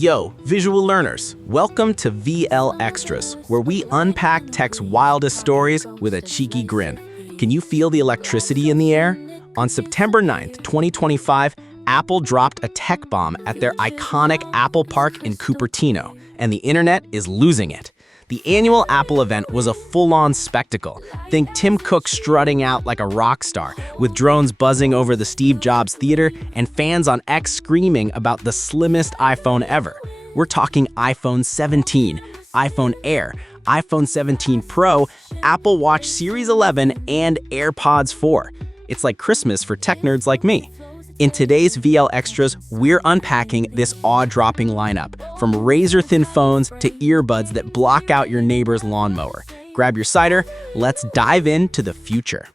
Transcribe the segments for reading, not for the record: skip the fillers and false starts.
Yo, visual learners, welcome to VL Extras, where we unpack tech's wildest stories with a cheeky grin. Can you feel the electricity in the air? On September 9th, 2025, Apple dropped a tech bomb at their iconic Apple Park in Cupertino, and the internet is losing it. The annual Apple event was a full-on spectacle. Think Tim Cook strutting out like a rock star, with drones buzzing over the Steve Jobs Theater and fans on X screaming about the slimmest iPhone ever. We're talking iPhone 17, iPhone Air, iPhone 17 Pro, Apple Watch Series 11, and AirPods 4. It's like Christmas for tech nerds like me. In today's VL Extras, we're unpacking this awe-dropping lineup, from razor-thin phones to earbuds that block out your neighbor's lawnmower. Grab your cider, let's dive into the future.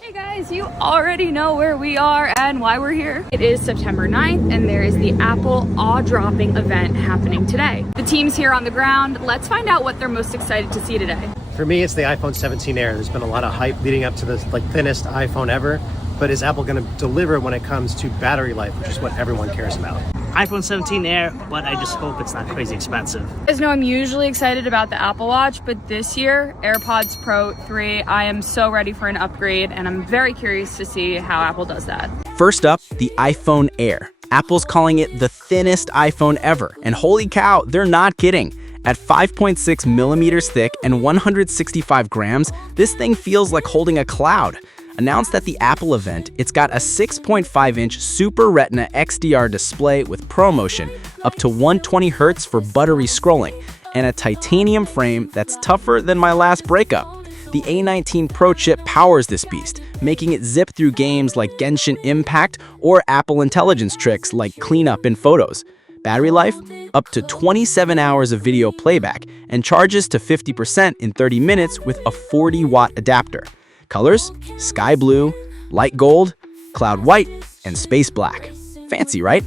Hey guys, you already know where we are and why we're here. It is September 9th and there is the Apple awe-dropping event happening today. The team's here on the ground. Let's find out what they're most excited to see today. For me, it's the iPhone 17 Air. There's been a lot of hype leading up to the thinnest iPhone ever. But is Apple going to deliver when it comes to battery life, which is what everyone cares about? iPhone 17 Air, but I just hope it's not crazy expensive. You guys know I'm usually excited about the Apple Watch, but this year, AirPods Pro 3, I am so ready for an upgrade, and I'm very curious to see how Apple does that. First up, the iPhone Air. Apple's calling it the thinnest iPhone ever, and holy cow, they're not kidding. At 5.6 millimeters thick and 165 grams, this thing feels like holding a cloud. Announced at the Apple event, it's got a 6.5-inch Super Retina XDR display with ProMotion, up to 120 Hz for buttery scrolling, and a titanium frame that's tougher than my last breakup. The A19 Pro chip powers this beast, making it zip through games like Genshin Impact or Apple Intelligence tricks like cleanup in photos. Battery life? Up to 27 hours of video playback, and charges to 50% in 30 minutes with a 40-watt adapter. Colors: sky blue, light gold, cloud white, and space black. Fancy, right?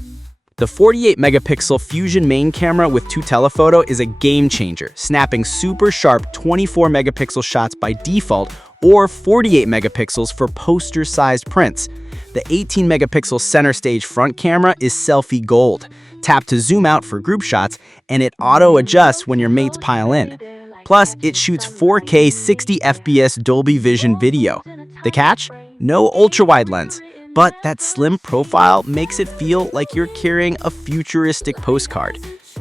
The 48-megapixel Fusion main camera with 2 telephoto is a game changer, snapping super sharp 24-megapixel shots by default or 48 megapixels for poster-sized prints. The 18-megapixel center stage front camera is selfie gold. Tap to zoom out for group shots, and it auto-adjusts when your mates pile in. Plus, it shoots 4K 60 FPS Dolby Vision video. The catch? No ultra-wide lens. But that slim profile makes it feel like you're carrying a futuristic postcard.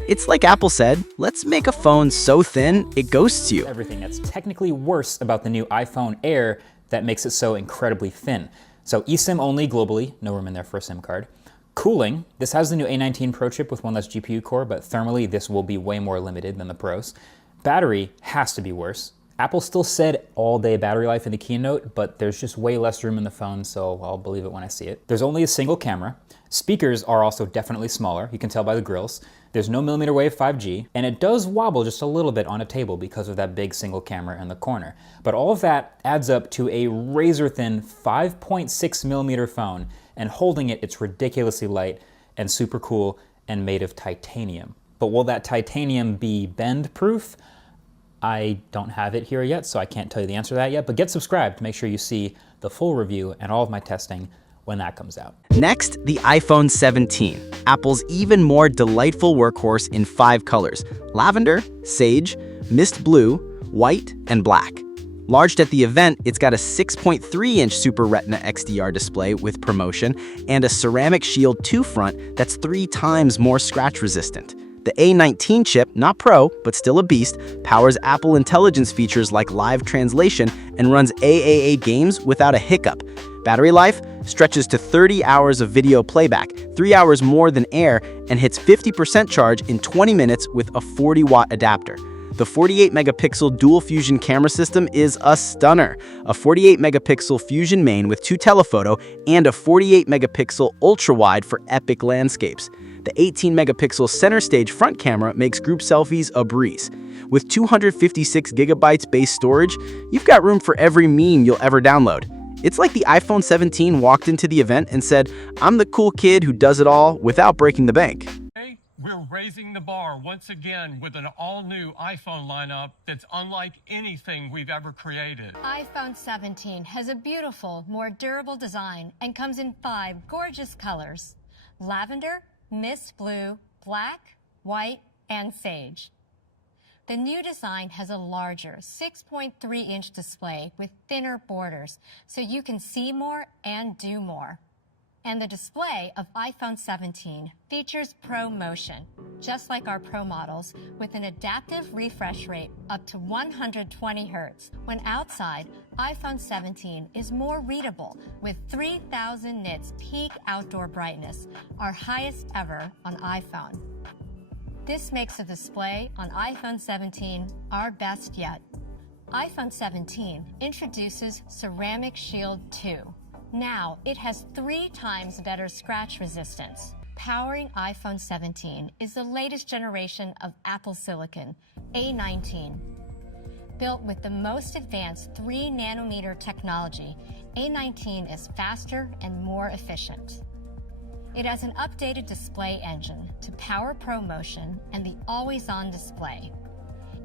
It's like Apple said, let's make a phone so thin it ghosts you. Everything that's technically worse about the new iPhone Air that makes it so incredibly thin. So eSIM only globally, no room in there for a SIM card. Cooling, this has the new A19 Pro chip with one less GPU core, but thermally this will be way more limited than the Pros. Battery has to be worse. Apple still said all-day battery life in the keynote, but there's just way less room in the phone, so I'll believe it when I see it. There's only a single camera. Speakers are also definitely smaller, you can tell by the grills. There's no millimeter wave 5G, and it does wobble just a little bit on a table because of that big single camera in the corner. But all of that adds up to a razor-thin 5.6 millimeter phone, and holding it, it's ridiculously light and super cool and made of titanium. But will that titanium be bend-proof? I don't have it here yet, so I can't tell you the answer to that yet, but get subscribed to make sure you see the full review and all of my testing when that comes out. Next, the iPhone 17, Apple's even more delightful workhorse in 5 colors: lavender, sage, mist blue, white, and black. Launched at the event, it's got a 6.3-inch Super Retina XDR display with ProMotion and a ceramic shield 2 front that's 3 times more scratch resistant. The A19 chip, not Pro, but still a beast, powers Apple Intelligence features like live translation and runs AAA games without a hiccup. Battery life stretches to 30 hours of video playback, 3 hours more than Air, and hits 50% charge in 20 minutes with a 40-watt adapter. The 48-megapixel dual fusion camera system is a stunner. A 48-megapixel Fusion main with 2 telephoto and a 48-megapixel ultra-wide for epic landscapes. The 18-megapixel center stage front camera makes group selfies a breeze. With 256 gigabytes base storage, you've got room for every meme you'll ever download. It's like the iPhone 17 walked into the event and said, "I'm the cool kid who does it all without breaking the bank." We're raising the bar once again with an all-new iPhone lineup that's unlike anything we've ever created. iPhone 17 has a beautiful, more durable design and comes in 5 gorgeous colors: lavender, mist blue, black, white, and sage. The new design has a larger 6.3-inch display with thinner borders, so you can see more and do more. And the display of iPhone 17 features Pro Motion, just like our Pro models, with an adaptive refresh rate up to 120 Hz. When outside, iPhone 17 is more readable with 3,000 nits peak outdoor brightness, our highest ever on iPhone. This makes the display on iPhone 17 our best yet. iPhone 17 introduces Ceramic Shield 2. Now, it has 3 times better scratch resistance. Powering iPhone 17 is the latest generation of Apple Silicon, A19. Built with the most advanced 3-nanometer technology, A19 is faster and more efficient. It has an updated display engine to power Pro Motion and the always-on display.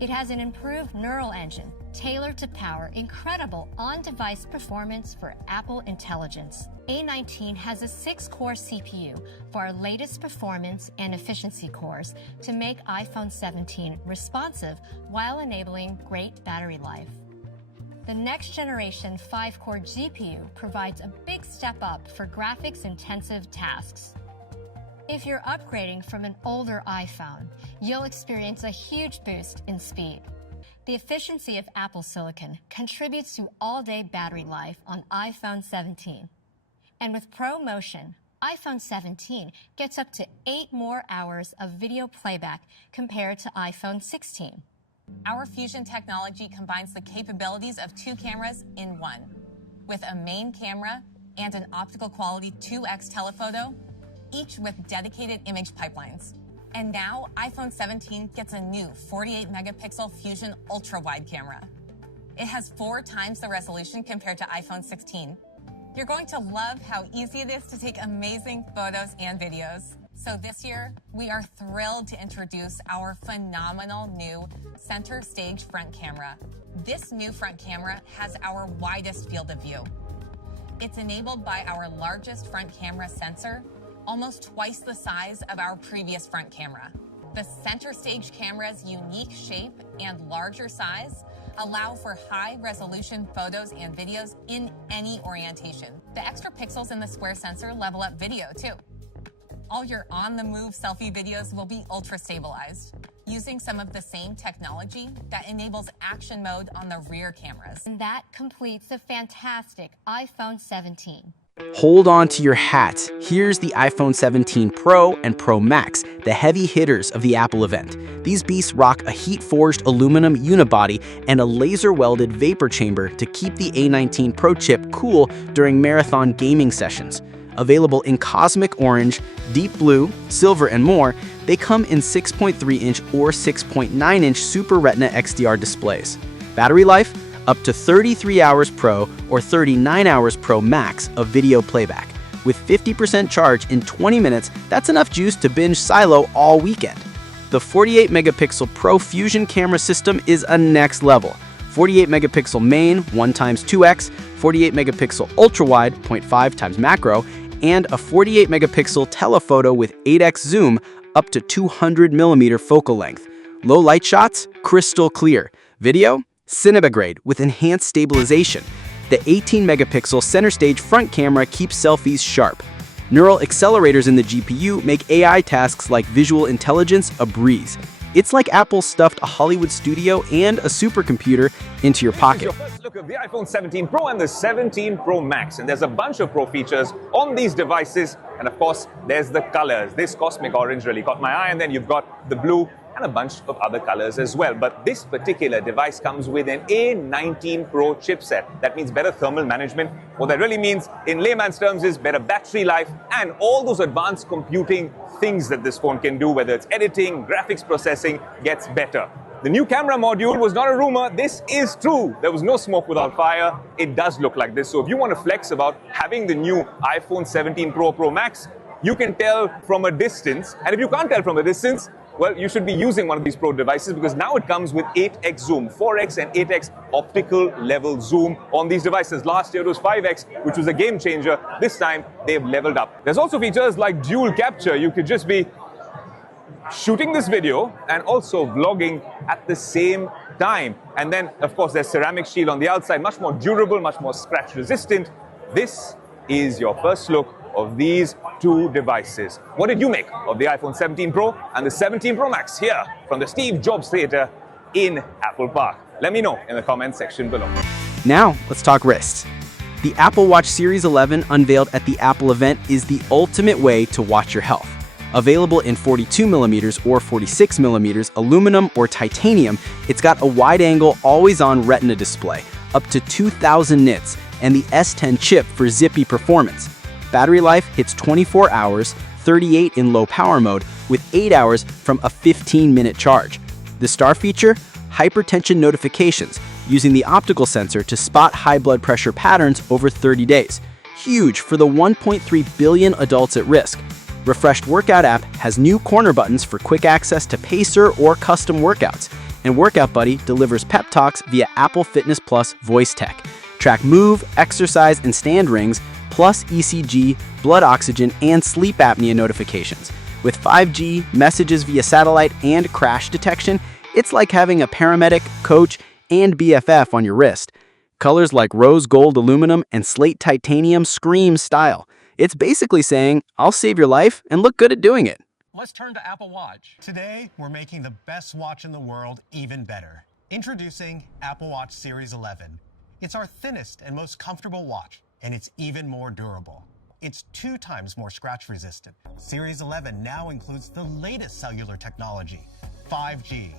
It has an improved neural engine tailored to power incredible on-device performance for Apple Intelligence. A19 has a 6-core CPU for our latest performance and efficiency cores to make iPhone 17 responsive while enabling great battery life. The next generation 5-core GPU provides a big step up for graphics-intensive tasks. If you're upgrading from an older iPhone, you'll experience a huge boost in speed. The efficiency of Apple Silicon contributes to all-day battery life on iPhone 17. And with Pro Motion, iPhone 17 gets up to 8 more hours of video playback compared to iPhone 16. Our Fusion technology combines the capabilities of 2 cameras in one. With a main camera and an optical quality 2x telephoto, each with dedicated image pipelines. And now, iPhone 17 gets a new 48-megapixel Fusion ultra-wide camera. It has 4 times the resolution compared to iPhone 16. You're going to love how easy it is to take amazing photos and videos. So this year, we are thrilled to introduce our phenomenal new center stage front camera. This new front camera has our widest field of view. It's enabled by our largest front camera sensor, almost twice the size of our previous front camera. The center stage camera's unique shape and larger size allow for high-resolution photos and videos in any orientation. The extra pixels in the square sensor level up video, too. All your on-the-move selfie videos will be ultra-stabilized, using some of the same technology that enables action mode on the rear cameras. And that completes the fantastic iPhone 17. Hold on to your hats. Here's the iPhone 17 Pro and Pro Max, the heavy hitters of the Apple event. These beasts rock a heat-forged aluminum unibody and a laser-welded vapor chamber to keep the A19 Pro chip cool during marathon gaming sessions. Available in cosmic orange, deep blue, silver, and more, they come in 6.3-inch or 6.9-inch Super Retina XDR displays. Battery life? Up to 33 hours Pro or 39 hours Pro Max of video playback. With 50% charge in 20 minutes, that's enough juice to binge Silo all weekend. The 48-megapixel Pro Fusion camera system is a next level. 48-megapixel main, 1x2x, 48-megapixel ultra-wide, 0.5x macro, and a 48-megapixel telephoto with 8x zoom up to 200mm focal length. Low light shots, crystal clear. Video? Cinema grade with enhanced stabilization. The 18-megapixel center stage front camera keeps selfies sharp. Neural accelerators in the GPU make AI tasks like visual intelligence a breeze. It's like Apple stuffed a Hollywood studio and a supercomputer into your pocket. This is your first look at the iPhone 17 Pro and the 17 Pro Max. And there's a bunch of Pro features on these devices. And of course, there's the colors. This cosmic orange really caught my eye. And then you've got the blue and a bunch of other colors as well. But this particular device comes with an A19 Pro chipset. That means better thermal management. What that really means in layman's terms is better battery life and all those advanced computing things that this phone can do, whether it's editing, graphics processing, gets better. The new camera module was not a rumor. This is true. There was no smoke without fire. It does look like this. So if you want to flex about having the new iPhone 17 Pro, Pro Max, you can tell from a distance. And if you can't tell from a distance, well, you should be using one of these Pro devices because now it comes with 8x zoom, 4x and 8x optical level zoom on these devices. Last year it was 5x, which was a game changer. This time they've leveled up. There's also features like dual capture. You could just be shooting this video and also vlogging at the same time. And then, of course, there's ceramic shield on the outside, much more durable, much more scratch resistant. This is your first look of these two devices. What did you make of the iPhone 17 Pro and the 17 Pro Max here from the Steve Jobs Theater in Apple Park? Let me know in the comment section below. Now, let's talk wrists. The Apple Watch Series 11 unveiled at the Apple event is the ultimate way to watch your health. Available in 42mm or 46mm aluminum or titanium, it's got a wide-angle, always-on Retina display, up to 2000 nits, and the S10 chip for zippy performance. Battery life hits 24 hours, 38 in low power mode, with 8 hours from a 15-minute charge. The star feature? Hypertension notifications, using the optical sensor to spot high blood pressure patterns over 30 days. Huge for the 1.3 billion adults at risk. Refreshed Workout app has new corner buttons for quick access to Pacer or custom workouts. And Workout Buddy delivers pep talks via Apple Fitness Plus voice tech. Track move, exercise, and stand rings, plus ECG, blood oxygen, and sleep apnea notifications. With 5G, messages via satellite, and crash detection, it's like having a paramedic, coach, and BFF on your wrist. Colors like rose gold aluminum and slate titanium scream style. It's basically saying, I'll save your life and look good at doing it. Let's turn to Apple Watch. Today, we're making the best watch in the world even better. Introducing Apple Watch Series 11. It's our thinnest and most comfortable watch, and it's even more durable. It's 2 times more scratch resistant. Series 11 now includes the latest cellular technology, 5G.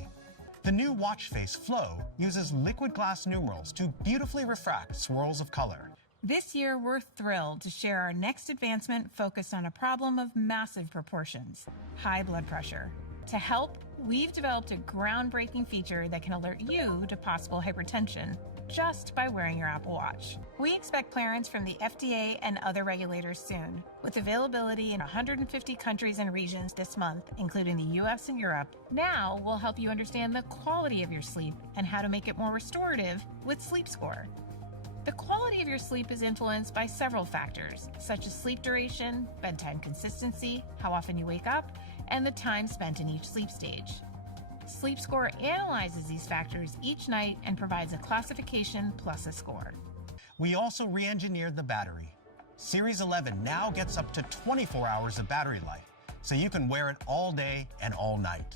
The new watch face Flow uses liquid glass numerals to beautifully refract swirls of color. This year, we're thrilled to share our next advancement focused on a problem of massive proportions, high blood pressure. To help, we've developed a groundbreaking feature that can alert you to possible hypertension just by wearing your Apple Watch. We expect clearance from the FDA and other regulators soon. With availability in 150 countries and regions this month, including the US and Europe, now we'll help you understand the quality of your sleep and how to make it more restorative with Sleep Score. The quality of your sleep is influenced by several factors, such as sleep duration, bedtime consistency, how often you wake up, and the time spent in each sleep stage. Sleep Score analyzes these factors each night and provides a classification plus a score. We also re-engineered the battery. Series 11 now gets up to 24 hours of battery life, so you can wear it all day and all night.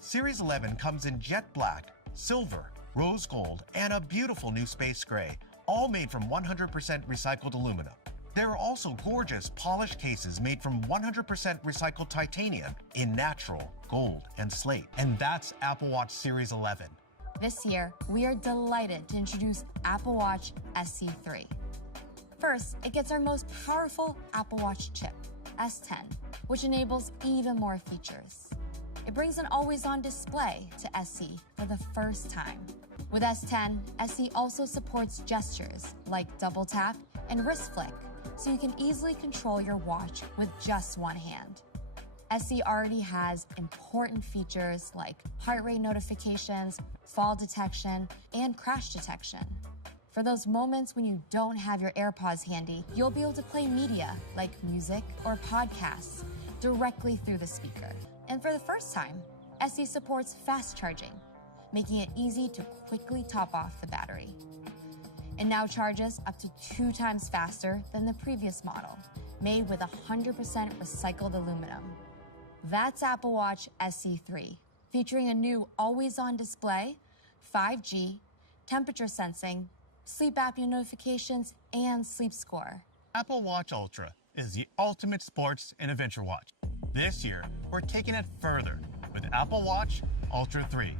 Series 11 comes in jet black, silver, rose gold, and a beautiful new space gray, all made from 100% recycled aluminum. There are also gorgeous polished cases made from 100% recycled titanium in natural, gold, and slate. And that's Apple Watch Series 11. This year, we are delighted to introduce Apple Watch SE3. First, it gets our most powerful Apple Watch chip, S10, which enables even more features. It brings an always-on display to SE for the first time. With S10, SE also supports gestures like double tap and wrist flick, so you can easily control your watch with just one hand. SE already has important features like heart rate notifications, fall detection, and crash detection. For those moments when you don't have your AirPods handy, you'll be able to play media like music or podcasts directly through the speaker. And for the first time, SE supports fast charging, making it easy to quickly top off the battery. It now charges up to 2 times faster than the previous model, made with 100% recycled aluminum. That's Apple Watch SE3, featuring a new always-on display, 5G, temperature sensing, sleep apnea notifications, and sleep score. Apple Watch Ultra is the ultimate sports and adventure watch. This year, we're taking it further with Apple Watch Ultra 3.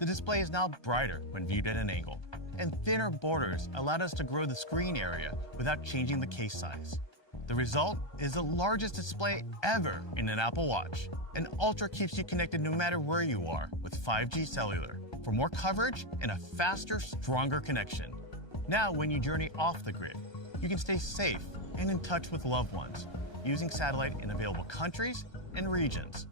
The display is now brighter when viewed at an angle, and thinner borders allowed us to grow the screen area without changing the case size. The result is the largest display ever in an Apple Watch, and Ultra keeps you connected no matter where you are with 5G cellular for more coverage and a faster, stronger connection. Now, when you journey off the grid, you can stay safe and in touch with loved ones using satellite in available countries and regions.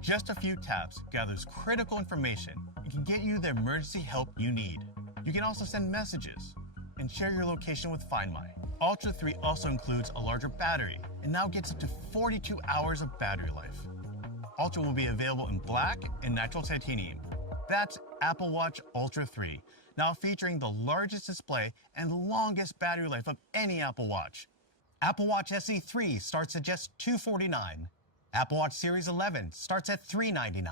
Just a few taps gathers critical information and can get you the emergency help you need. You can also send messages and share your location with Find My. Ultra 3 also includes a larger battery and now gets up to 42 hours of battery life. Ultra will be available in black and natural titanium. That's Apple Watch Ultra 3, now featuring the largest display and longest battery life of any Apple Watch. Apple Watch SE 3 starts at just $249. Apple Watch Series 11 starts at $399.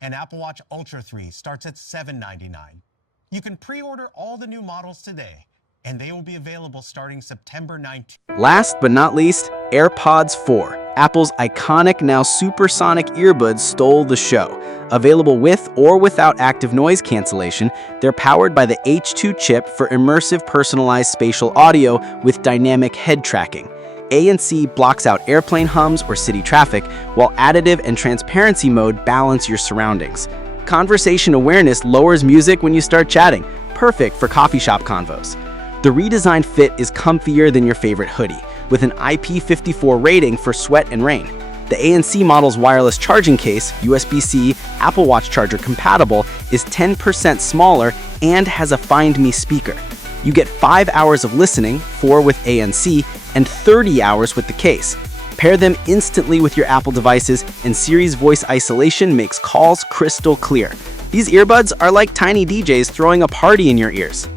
And Apple Watch Ultra 3 starts at $799. You can pre-order all the new models today, and they will be available starting September 19th. Last but not least, AirPods 4. Apple's iconic, now supersonic earbuds stole the show. Available with or without active noise cancellation, they're powered by the H2 chip for immersive personalized spatial audio with dynamic head tracking. ANC blocks out airplane hums or city traffic, while additive and transparency mode balance your surroundings. Conversation awareness lowers music when you start chatting, perfect for coffee shop convos. The redesigned fit is comfier than your favorite hoodie, with an IP54 rating for sweat and rain. The ANC model's wireless charging case, USB-C, Apple Watch charger compatible, is 10% smaller and has a Find Me speaker. You get 5 hours of listening, 4 with ANC, and 30 hours with the case. Pair them instantly with your Apple devices, and Siri's voice isolation makes calls crystal clear. These earbuds are like tiny DJs throwing a party in your ears.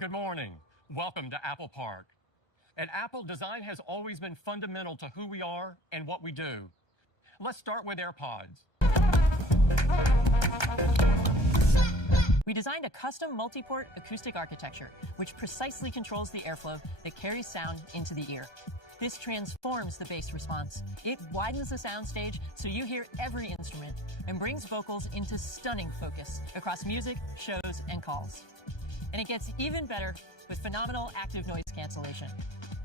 Good morning. Welcome to Apple Park. At Apple, design has always been fundamental to who we are and what we do. Let's start with AirPods. We designed a custom multi-port acoustic architecture, which precisely controls the airflow that carries sound into the ear. This transforms the bass response. It widens the soundstage so you hear every instrument and brings vocals into stunning focus across music, shows, and calls. And it gets even better with phenomenal active noise cancellation.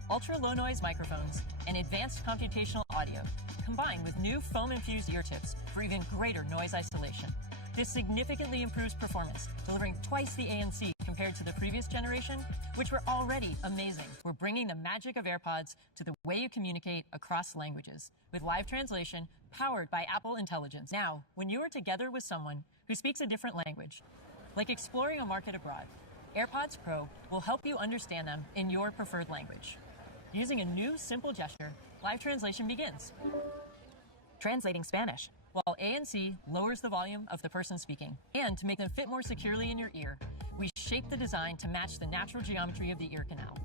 Ultra-low noise microphones and advanced computational audio, combined with new foam-infused ear tips for even greater noise isolation. This significantly improves performance, delivering twice the ANC compared to the previous generation, which were already amazing. We're bringing the magic of AirPods to the way you communicate across languages, with live translation powered by Apple Intelligence. Now, when you are together with someone who speaks a different language, like exploring a market abroad, AirPods Pro will help you understand them in your preferred language. Using a new simple gesture, live translation begins. Translating Spanish, while ANC lowers the volume of the person speaking. And to make them fit more securely in your ear, we shaped the design to match the natural geometry of the ear canal.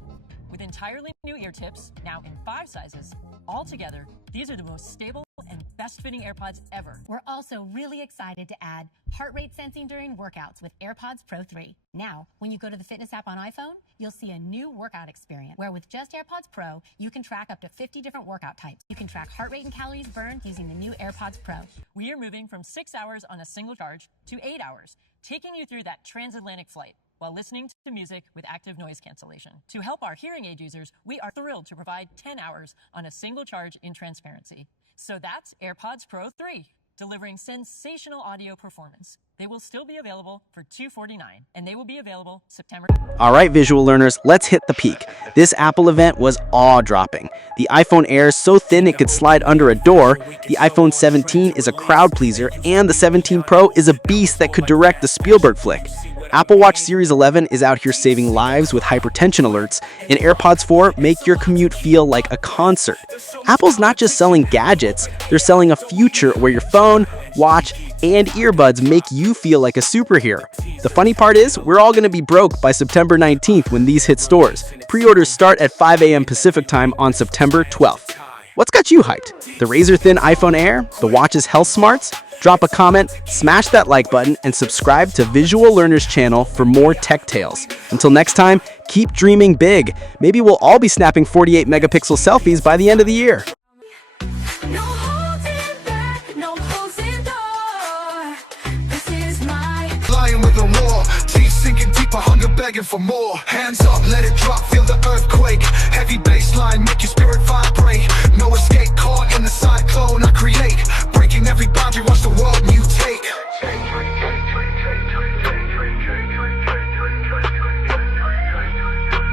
With entirely new ear tips, now in 5 sizes, altogether, these are the most stable and best-fitting AirPods ever. We're also really excited to add heart rate sensing during workouts with AirPods Pro 3. Now, when you go to the fitness app on iPhone, you'll see a new workout experience where with just AirPods Pro, you can track up to 50 different workout types. You can track heart rate and calories burned using the new AirPods Pro. We are moving from 6 hours on a single charge to 8 hours, taking you through that transatlantic flight while listening to music with active noise cancellation. To help our hearing aid users, we are thrilled to provide 10 hours on a single charge in transparency. So that's AirPods Pro 3, delivering sensational audio performance. They will still be available for $249, and they will be available September. All right, visual learners, let's hit the peak. This Apple event was awe-dropping. The iPhone Air is so thin it could slide under a door, the iPhone 17 is a crowd pleaser, and the 17 Pro is a beast that could direct the Spielberg flick. Apple Watch Series 11 is out here saving lives with hypertension alerts, and AirPods 4 make your commute feel like a concert. Apple's not just selling gadgets, they're selling a future where your phone, watch, and earbuds make you feel like a superhero. The funny part is, we're all going to be broke by September 19th when these hit stores. Pre-orders start at 5 a.m. Pacific time on September 12th. What's got you hyped? The razor-thin iPhone Air? The watch's health smarts? Drop a comment, smash that like button, and subscribe to Visual Learner's channel for more tech tales. Until next time, keep dreaming big. Maybe we'll all be snapping 48 megapixel selfies by the end of the year. Sinking deeper, hunger begging for more. Hands up, let it drop, feel the earthquake. Heavy bass line, make your spirit vibrate. No escape.